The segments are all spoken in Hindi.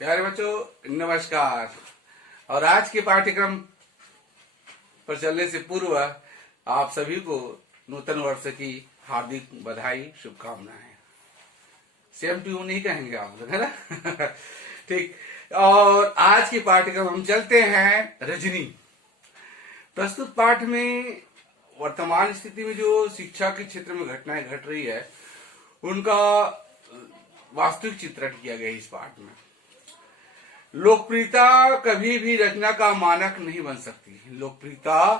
प्यारे बच्चों नमस्कार। और आज के पाठ्यक्रम पर चलने से पूर्व आप सभी को नूतन वर्ष की हार्दिक बधाई शुभकामनाएं। सेम टू यू नहीं कहेंगे आप लोग, है ना? ठीक। और आज के पाठ्यक्रम हम चलते हैं रजनी। प्रस्तुत पाठ में वर्तमान स्थिति में जो शिक्षा के क्षेत्र में घटनाएं घट रही है उनका वास्तविक चित्रण किया गया इस पाठ में। लोकप्रियता कभी भी रचना का मानक नहीं बन सकती। लोकप्रियता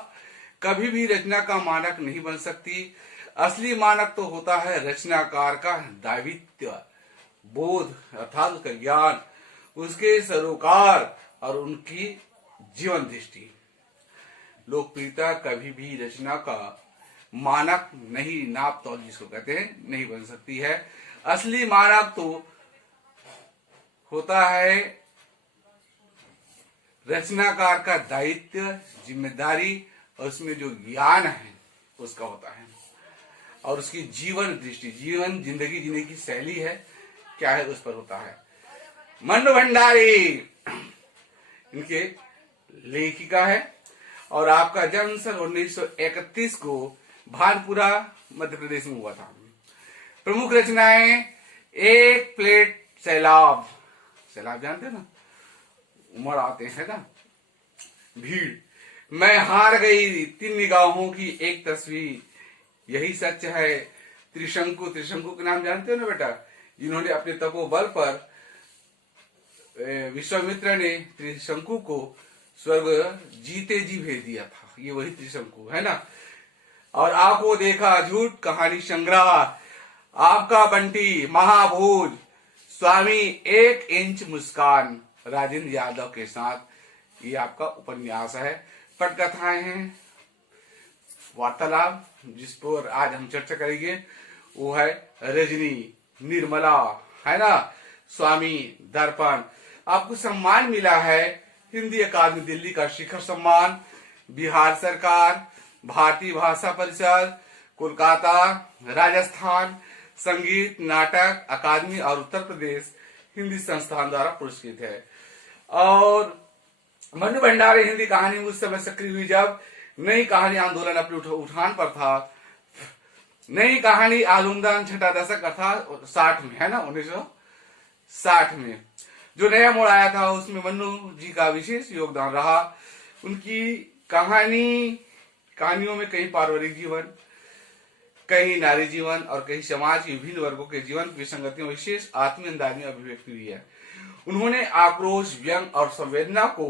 कभी भी रचना का मानक नहीं बन सकती। असली मानक तो होता है रचनाकार का दायित्व, बोध अर्थात उसका ज्ञान, उसके सरोकार और उनकी जीवन दृष्टि। लोकप्रियता कभी भी रचना का मानक नहीं, नाप तौल जिसको कहते हैं, नहीं बन सकती है। असली मानक तो होता है रचनाकार का दायित्व, जिम्मेदारी और उसमें जो ज्ञान है उसका होता है, और उसकी जीवन दृष्टि, जीवन जिंदगी जीने की शैली है क्या है उस पर होता है। मन्नू भंडारी इनके लेखिका है और आपका जन्म सन 1931 को भानपुरा मध्य प्रदेश में हुआ था। प्रमुख रचनाएं एक प्लेट सैलाब, सैलाब जानते हो ना, उमड़ आते हैं ना, भीड़, मैं हार गई, तीन निगाहों की एक तस्वीर, यही सच है, त्रिशंकु, त्रिशंकु के नाम जानते हो ना बेटा, जिन्होंने अपने तपोबल पर विश्वामित्र ने त्रिशंकु को स्वर्ग जीते जी भेज दिया था, ये वही त्रिशंकु है ना। और आपको देखा झूठ, कहानी संग्रह, आपका बंटी, महाभोज, स्वामी एक इंच मुस्कान, राजेंद्र यादव के साथ, ये आपका उपन्यास है। पटकथाएं हैं, वार्तालाप जिस पर आज हम चर्चा करेंगे वो है रजनी, निर्मला, है ना, स्वामी, दर्पण। आपको सम्मान मिला है हिंदी अकादमी दिल्ली का शिखर सम्मान, बिहार सरकार, भारतीय भाषा परिषद, कोलकाता, राजस्थान संगीत नाटक अकादमी और उत्तर प्रदेश हिंदी संस्थान द्वारा पुरस्कृत है। और मन्नू भंडारी हिंदी कहानी उस समय सक्रिय हुई जब नई कहानी आंदोलन अपने उठान पर था। नई कहानी आलूमदान छठा दशक अर्थात 60 में, है ना, 1960 में जो नया मोड़ आया था उसमें मन्नू जी का विशेष योगदान रहा। उनकी कहानियों में कई पारिवारिक जीवन, कई नारी जीवन और कई समाज के विभिन्न वर्गों के जीवन की संगतियों विशेष आत्मीय अंदाज में अभिव्यक्ति हुई है। उन्होंने आक्रोश, व्यंग और संवेदना को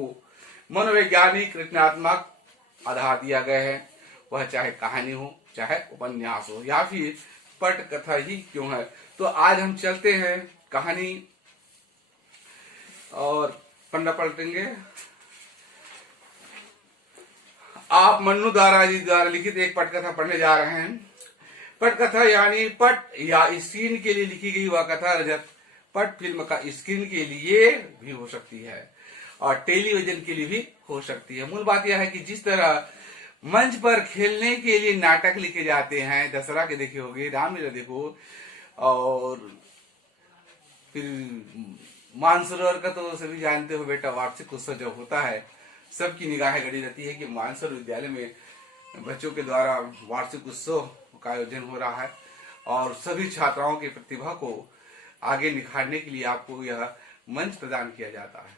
मनोवैज्ञानिक रचनात्मक आधार दिया गया है, वह चाहे कहानी हो, चाहे उपन्यास हो या फिर पटकथा ही क्यों है। तो आज हम चलते हैं कहानी और पन्ना पलटेंगे। आप मन्नू जी द्वारा लिखित एक पटकथा पढ़ने जा रहे हैं। पटकथा यानी पट या स्क्रीन के लिए लिखी गई वह कथा। रजत, पट फिल्म का स्क्रीन के लिए भी हो सकती है और टेलीविजन के लिए भी हो सकती है। मूल बात यह है कि जिस तरह मंच पर खेलने के लिए नाटक लिखे जाते हैं, दशहरा के देखे होंगे, रामलीला देखो, और फिर मानसरोवर का तो सभी जानते हो बेटा, वार्षिक उत्सव जब होता है सबकी निगाहें गड़ी रहती है कि मानसरोवर विद्यालय में बच्चों के द्वारा वार्षिक उत्सव का आयोजन हो रहा है और सभी छात्राओं की प्रतिभा को आगे निखारने के लिए आपको यह मंच प्रदान किया जाता है।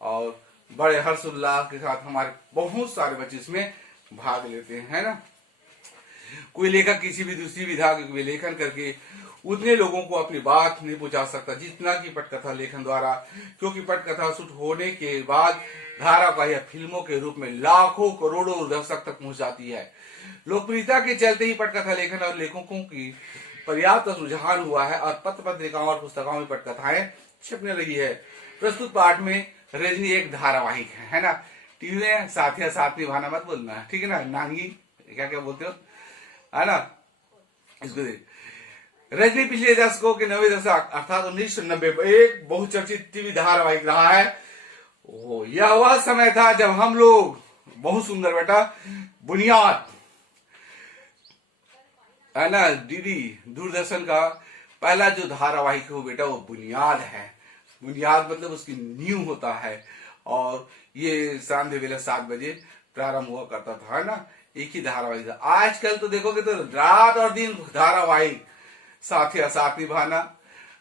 और बड़े हर्षोल्लास के साथ हमारे बहुत सारे बच्चे इसमें भाग लेते हैं, है ना। कोई लेखक किसी भी दूसरी विधा के विलेखन करके उतने लोगों को अपनी बात नहीं पहुंचा सकता जितना कि पटकथा लेखन द्वारा, क्योंकि पटकथा शूट होने के बाद धारावाहिक फिल्मों के रूप में लाखों करोड़ों दर्शक तक पहुंच जाती है। लोकप्रियता के चलते ही पटकथा लेखन और लेखकों की पर्याप्त रुझान हुआ है और पत्र पत्रिकाओं और पुस्तकों में पटकथाएं छपने लगी है। प्रस्तुत पाठ में रजनी एक धारावाहिक है ना। टीवी में साथिया साथ निभाना मत बोलना, ठीक है ना, नांगी क्या क्या बोलते हो, है ना। इसको रजनी पिछले दशकों के 90 दशक अर्थात 1990 में एक बहुचर्चित टीवी धारावाहिक रहा है। यह वह समय था जब हम लोग, बहुत सुंदर बेटा, बुनियाद, है ना, डीडी दूरदर्शन का पहला जो धारावाहिक हो बेटा वो बुनियाद है। बुनियाद मतलब उसकी नींव होता है। और ये शाम वेला 7 बजे प्रारंभ हुआ करता था, है ना। एक ही धारावाहिक था। आजकल तो देखोगे तो रात और दिन धारावाहिक, साथिया साथी भाना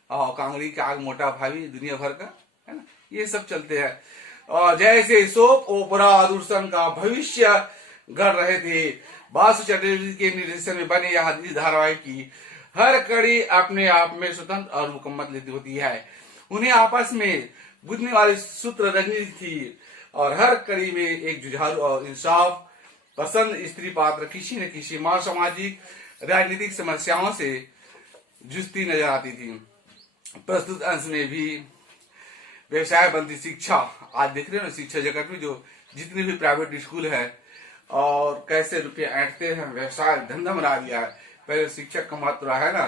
और कांगड़ी का आग मोटा भाभी, दुनिया भर का, है ना, ये सब चलते हैं। और जैसे सोप ओपरा दूरदर्शन का भविष्य गढ़ रहे थे, बासु चटर्जी के निर्देशन में बने यह धारावाहिक की हर कड़ी अपने आप में स्वतंत्र और मुकम्मल लेती होती है। उन्हें आपस में बुझने वाली सूत्र रजनी थी और हर कड़ी में एक जुझारू और इंसाफ पसंद स्त्री पात्र किसी न किसी मां सामाजिक राजनीतिक समस्याओं से जूझती नजर आती थी। प्रस्तुत अंश में भी व्यवसाय बनती शिक्षा, आज देख रहे हो ना शिक्षा जगत में जो जितने भी प्राइवेट स्कूल है और कैसे रुपये ऐंठते हैं, व्यवसाय धंधा बना दिया है। पहले शिक्षक का मात्रा है ना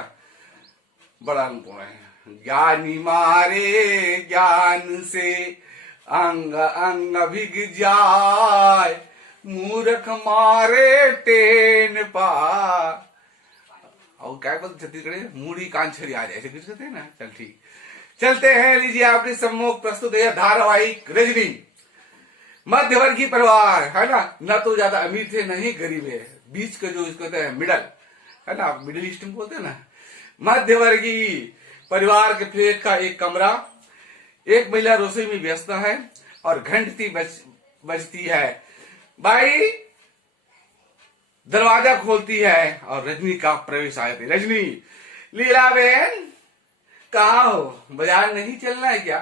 बड़ा अनुपूर्ण है। ज्ञानी मारे ज्ञान से अंग अंग भिग जाए, मूर्ख मारे टेन पार। और क्या बोलते छत्तीसगढ़ी, मूड़ी कान छरी आ जाए, ऐसे कुछ कहते हैं ना। चल ठीक, चलते हैं। लीजिए आपके सम्मुख प्रस्तुत है धारावाहिक रजनी। मध्यवर्गीय परिवार, है ना, न तो ज्यादा अमीर थे न ही गरीब है, बीच का जो इसको कहते हैं मिडल, है ना, मिडिल ईस्ट में बोलते हैं ना। मध्यवर्गीय परिवार के फ्लैट का एक कमरा, एक महिला रसोई में व्यस्त है और घंटी बजती है। भाई दरवाजा खोलती है और रजनी का प्रवेश आया थे। रजनी, लीला बहन कहाँ हो, बाजार नहीं चलना है क्या?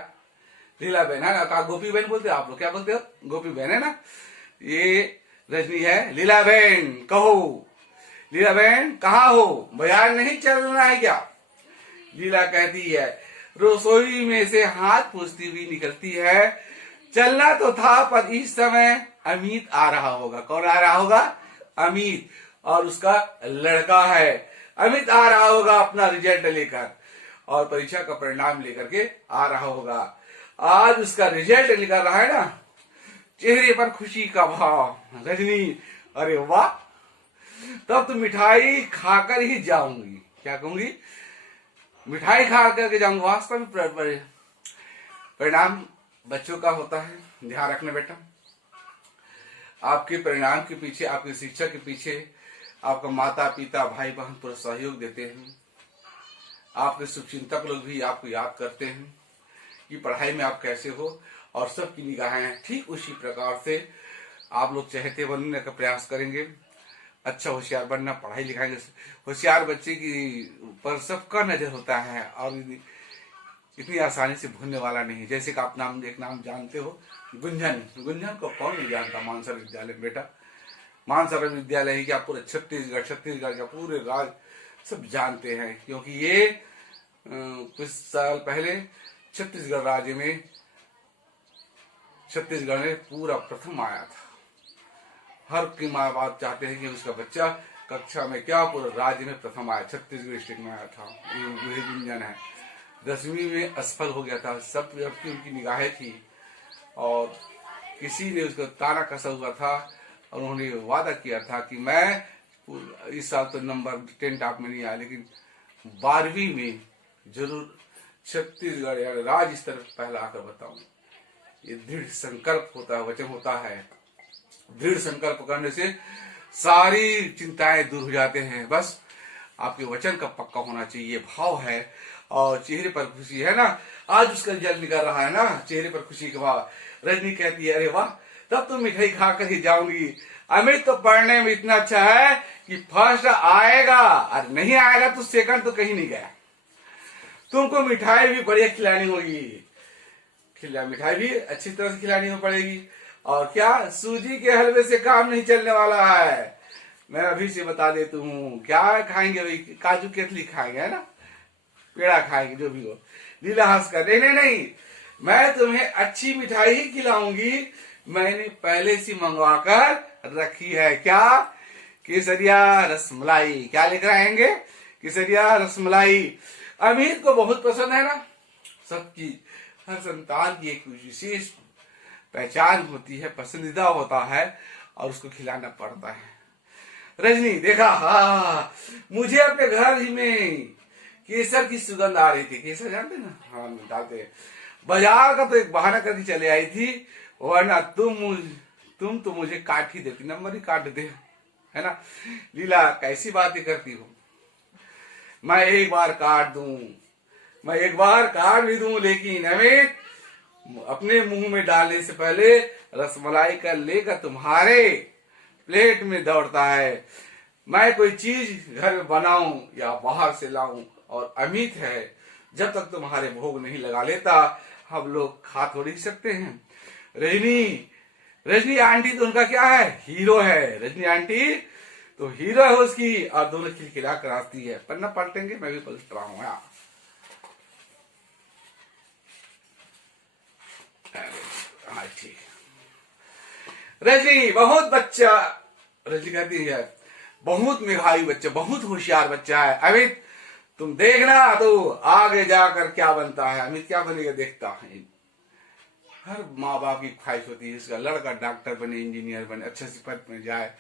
लीला बहन है ना, कहा गोपी बहन बोलते हो आप लोग, क्या बोलते हो? गोपी बहन है ना। ये रजनी है। लीला बहन कहो, लीला बहन कहाँ हो, बाजार नहीं चलना है क्या? लीला कहती है, रसोई में से हाथ पूछती हुई निकलती है, चलना तो था पर इस समय अमित आ रहा होगा। कौन आ रहा होगा? अमित, और उसका लड़का है। अमित आ रहा होगा अपना रिजल्ट लेकर और परीक्षा का परिणाम लेकर के आ रहा होगा। आज उसका रिजल्ट निकल रहा है ना, चेहरे पर खुशी का भाव। रजनी, अरे वाह, तब तो मिठाई खाकर ही जाऊंगी। क्या कहूंगी? मिठाई खा करके जाऊंगी। वास्तव में परिणाम बच्चों का होता है, ध्यान रखना बेटा। आपके परिणाम के पीछे, आपके शिक्षा के पीछे आपका माता पिता भाई बहन पूरा सहयोग देते हैं। आपके शुभचिंतक लोग भी आपको याद करते हैं कि पढ़ाई में आप कैसे हो, और सबकी निगाहें ठीक उसी प्रकार से आप लोग चाहते बनने का प्रयास करेंगे। अच्छा होशियार बनना, पढ़ाई लिखाई, होशियार बच्चे की पर सबका नजर होता है और इतनी आसानी से भूलने वाला नहीं। जैसे कि आप एक नाम जानते हो, गुंजन। गुंजन को कौन नहीं जानता? मानसर विद्यालय बेटा, मानसर विद्यालय ही क्या पूरे छत्तीसगढ़ का पूरे राज्य सब जानते हैं, क्योंकि ये कुछ साल पहले छत्तीसगढ़ राज्य में, छत्तीसगढ़ में पूरा प्रथम आया था। हर की माँ बाप चाहते हैं कि उसका बच्चा कक्षा में क्या पूरे राज्य में प्रथम आया, छत्तीसगढ़ डिस्ट्रिक्ट में आया था। ये गुंजन है। 10वीं में असफल हो गया था, सब की उनकी निगाहें थी और किसी ने उसको ताना कसा हुआ था और उन्होंने वादा किया था कि मैं इस साल तो नंबर 10 टॉप में नहीं आया, लेकिन 12वीं में जरूर छत्तीसगढ़ या राज्य स्तर पर पहला आकर बताऊं। ये दृढ़ संकल्प होता है, वचन होता है। दृढ़ संकल्प करने से सारी चिंताएं दूर हो जाते हैं। बस आपके वचन का पक्का होना चाहिए, भाव है और चेहरे पर खुशी है ना। आज उसका रिजल्ट निकल रहा है ना, चेहरे पर खुशी का भाव। रजनी कहती है, अरे वाह, तब तो मिठाई खाकर ही जाऊंगी। अमित तो पढ़ने में इतना अच्छा है कि फर्स्ट आएगा, और नहीं आएगा तो सेकंड तो कहीं नहीं गया। तुमको मिठाई भी बढ़िया खिलानी होगी, मिठाई भी अच्छी तरह से खिलानी हो पड़ेगी। और क्या, सूजी के हलवे से काम नहीं चलने वाला है। मैं अभी से बता देता हूँ। क्या खाएंगे भाई? काजू कतली खाएंगे, है ना, पेड़ा खाएंगे, जो भी हो। लीला हंस कर, नहीं नहीं नहीं, मैं तुम्हें अच्छी मिठाई ही खिलाऊंगी। मैंने पहले से मंगवा कर रखी है। क्या? केसरिया रसमलाई। क्या लेकर आएंगे? केसरिया रसमलाई। अमित को बहुत पसंद है ना। सबकी, हर संतान की एक विशेष पहचान होती है, पसंदीदा होता है और उसको खिलाना पड़ता है। रजनी, देखा, हाँ, मुझे अपने घर ही में केसर की सुगंध आ रही थी। केसर जानते ना? हाँ, डालते हैं। बाजार का तो एक बहाना करके चले आई थी, वरना तुम तो मुझे काट ही देती, नंबर ही काट देते, है ना। लीला कैसी बातें करती हो, मैं एक बार काट दूं, मैं एक बार काट भी दूं, लेकिन अमित अपने मुंह में डालने से पहले रसमलाई का लेकर तुम्हारे प्लेट में दौड़ता है। मैं कोई चीज घर में बनाऊं या बाहर से लाऊं, और अमित है, जब तक तुम्हारे भोग नहीं लगा लेता हम लोग खा थोड़ी सकते हैं। रजनी आंटी तो उनका क्या है, हीरो है। रजनी आंटी तो हीरो है उसकी, और दोनों खिलखिला कर हंसती है। पन्ना पलटेंगे, मैं भी पलट रहा हूँ। हाँ ठीक। रजनी बहुत बच्चा, रजनी कहती है बहुत मेघावी बच्चा, बहुत होशियार बच्चा है। अमित तुम देखना तो आगे जाकर क्या बनता है। अमित क्या बनेगा देखता है। हर माँ बाप की ख्वाहिश होती है इसका लड़का डॉक्टर बने, इंजीनियर बने, अच्छे से पद में जाए,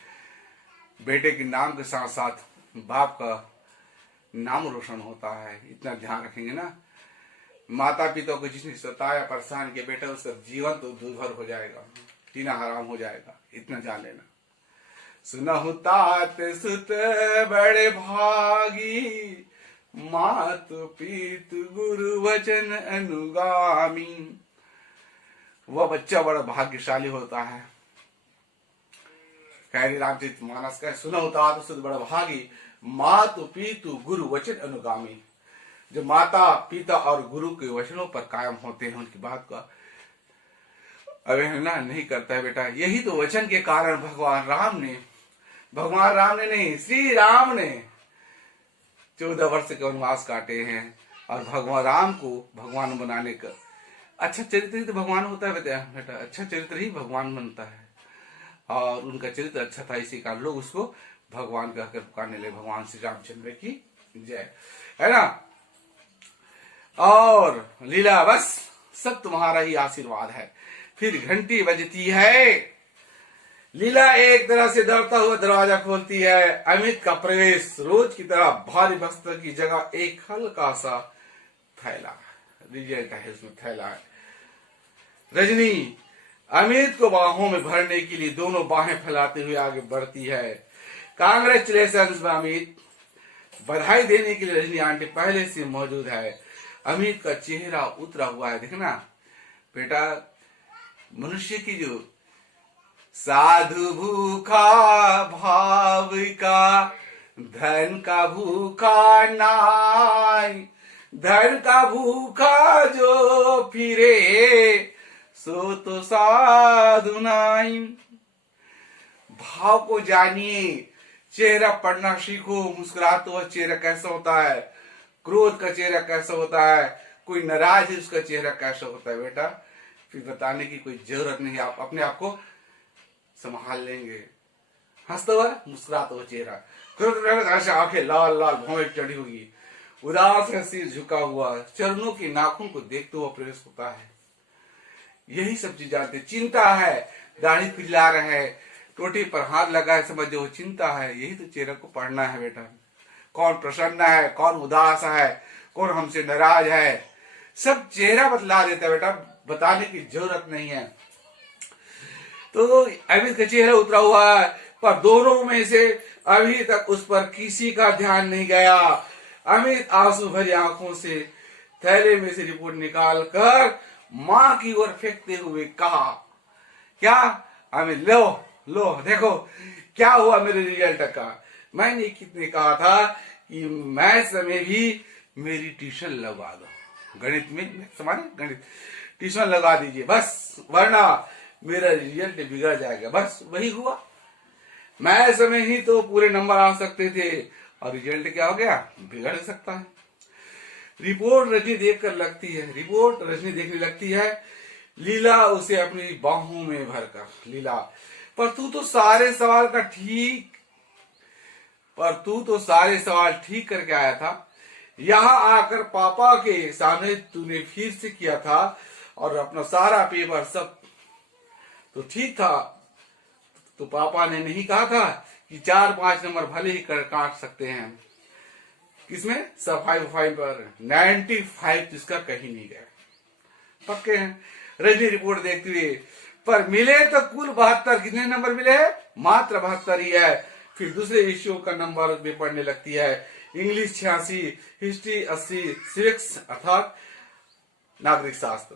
बेटे के नाम के साथ साथ बाप का नाम रोशन होता है। इतना ध्यान रखेंगे ना, माता पिता को जिसने सताया परेशान किया, बेटा उसका जीवन तो दुर्भर हो जाएगा, जीना हराम हो जाएगा, इतना जान लेना। सुनहु तात सुत बड़े भागी, मात पित गुरु वचन अनुगामी। वह बच्चा बड़ा भाग्यशाली होता है। कह रही रामचरित मानस का, सुनहु तात सुत बड़ा भागी, मातु पितु गुरु वचन अनुगामी। जो माता पिता और गुरु के वचनों पर कायम होते हैं, उनकी बात का अवहेलना नहीं करता है बेटा। यही तो वचन के कारण भगवान राम ने नहीं, श्री राम ने 14 वर्ष के वनवास काटे हैं, और भगवान राम को भगवान बनाने का अच्छा चरित्र ही तो भगवान होता है बेटा। अच्छा चरित्र ही भगवान बनता है, और उनका चरित्र अच्छा था, इसी कारण लोग उसको भगवान कहकर पुकारने लगे। भगवान श्री रामचंद्र की जय, है ना। और लीला बस सब तुम्हारा ही आशीर्वाद है। फिर घंटी बजती है, लीला एक तरह से डरता हुआ दरवाजा खोलती है। अमित का प्रवेश रोज की तरह भारी वस्त्र की जगह एक हल्का सा थैला, रिजल्ट है उसमें थैला है। रजनी अमित को बाहों में भरने के लिए दोनों बाहें फैलाते हुए आगे बढ़ती है। कांग्रेचुलेशंस अमित, बधाई देने के लिए रजनी आंटी पहले से मौजूद है। अमित का चेहरा उतरा हुआ है, देखना बेटा। मनुष्य की जो साधु भूखा भाव का, धन का भूखा नाई, धन का भूखा जो फिरे सो तो साधु नाई। भाव को जानिए, चेहरा पढ़ना सीखो। मुस्कुराते हुआ चेहरा कैसा होता है, क्रोध का चेहरा कैसा होता है, कोई नाराज है उसका चेहरा कैसा होता है बेटा, फिर बताने की कोई जरूरत नहीं। आप अपने आप को संभाल लेंगे। हंसता हुआ मुस्कुराता हुआ चेहरा, क्रोध आंखें लाल लाल, भौं चढ़ी हुई, उदास है सिर झुका हुआ, चरणों की नाखून को देखते हुआ प्रवेश होता है। यही सब चीज जानते। चिंता है, दाढ़ी खुजला रहा है, टोटी पर हाथ लगा है, समझ जो चिंता है। यही तो चेहरे को पढ़ना है बेटा। कौन प्रसन्न है, कौन उदास है, कौन हमसे नाराज है, सब चेहरा बतला देता है बेटा, बताने की जरूरत नहीं है। तो अमित का चेहरा उतरा हुआ है, पर दोनों में से अभी तक उस पर किसी का ध्यान नहीं गया। अमित आंसू भरी आंखों से थैले में से रिपोर्ट निकाल कर मां की ओर फेंकते हुए कहा, क्या अमित, लो लो देखो क्या हुआ मेरे रिजल्ट का। मैंने कितने कहा था कि मैथ्स में भी मेरी ट्यूशन लगवा दो, गणित में हमारे गणित ट्यूशन लगा दीजिए बस, वरना मेरा रिजल्ट बिगड़ जाएगा। बस वही हुआ। मैथ्स में ही तो पूरे नंबर आ सकते थे, और रिजल्ट क्या हो गया, बिगड़ सकता है। रिपोर्ट रजनी देखकर लगती है, रिपोर्ट रजनी देखने लगती है। लीला उसे अपनी बाहों में भरकर, लीला पर तू तो सारे सवाल ठीक करके आया था। यहाँ आकर पापा के सामने तूने फिर से किया था, और अपना सारा पेपर सब तो ठीक था। तो पापा ने नहीं कहा था कि 4-5 नंबर भले ही काट सकते हैं, किसमें सफाई पर 95 इसका कहीं नहीं गया। पक्के हैं रजनी रिपोर्ट देखते हुए। पर मिले तो कुल 72, कितने नंबर मिले हैं? मात्र 72 ही है। फिर दूसरे विषयों का नंबर भी पढ़ने लगती है। इंग्लिश 86, हिस्ट्री 80, सिविक्स अर्थात नागरिक शास्त्र,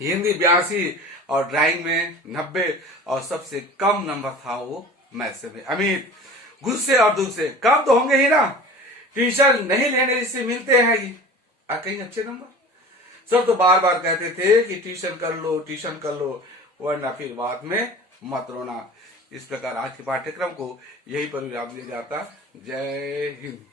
हिंदी 82 और ड्राइंग में 90 और सबसे कम नंबर था वो मैथ्स में। अमित गुस्से और दुख से कम तो होंगे ही ना, ट्यूशन नहीं लेने जिससे मिलते हैं कहीं अच्छे नंबर। सर तो बार बार कहते थे कि ट्यूशन कर लो वरना फिर बाद में मत रोना। इस प्रकार आज के पाठ्यक्रम को यही पर विराम दिया जाता। जय हिंद।